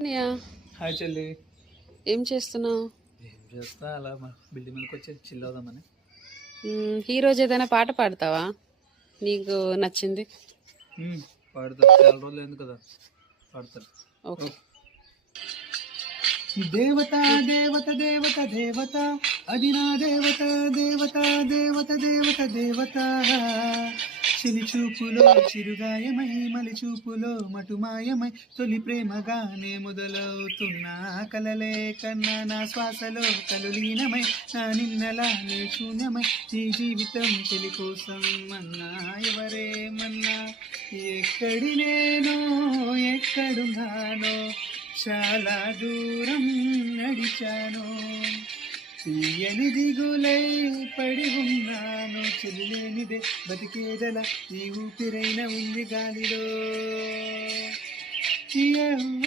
అన్నయ్య, హాయ్ చెల్లి. ఏం చేస్తున్నావు? ఏం చేస్తా, అలా మా బిల్డింగ్ మీదకి వచ్చి చిల్ అవుదామని. ఈ రోజు ఏదైనా పాట పాడతావా నీకు నచ్చింది? పాడతా, చాలా రోజులు అయింది కదా, పాడతాను. ఓకే. దేవత దేవత దేవత దేవత, అది నా దేవత దేవత దేవత దేవత దేవత. చిలి చూపులో చిరుగాయమై, మలి చూపులో మటుమాయమై, తొలి ప్రేమగానే మొదలవుతున్న కలలే కన్నా నా శ్వాసలో తలులీనమై, నా నిన్నలా నీ శూన్యమై, ఈ జీవితం చెలి కోసం అన్నా ఎవరేమన్నా. ఎక్కడి నేను ఎక్కడున్నానో, చాలా దూరం నడిచాను, తీయని దిగులై పడి ఉన్నాను, చెల్లేనిదే బతికేదల ఈ ఊపిరైన ఉంది గాలిలో.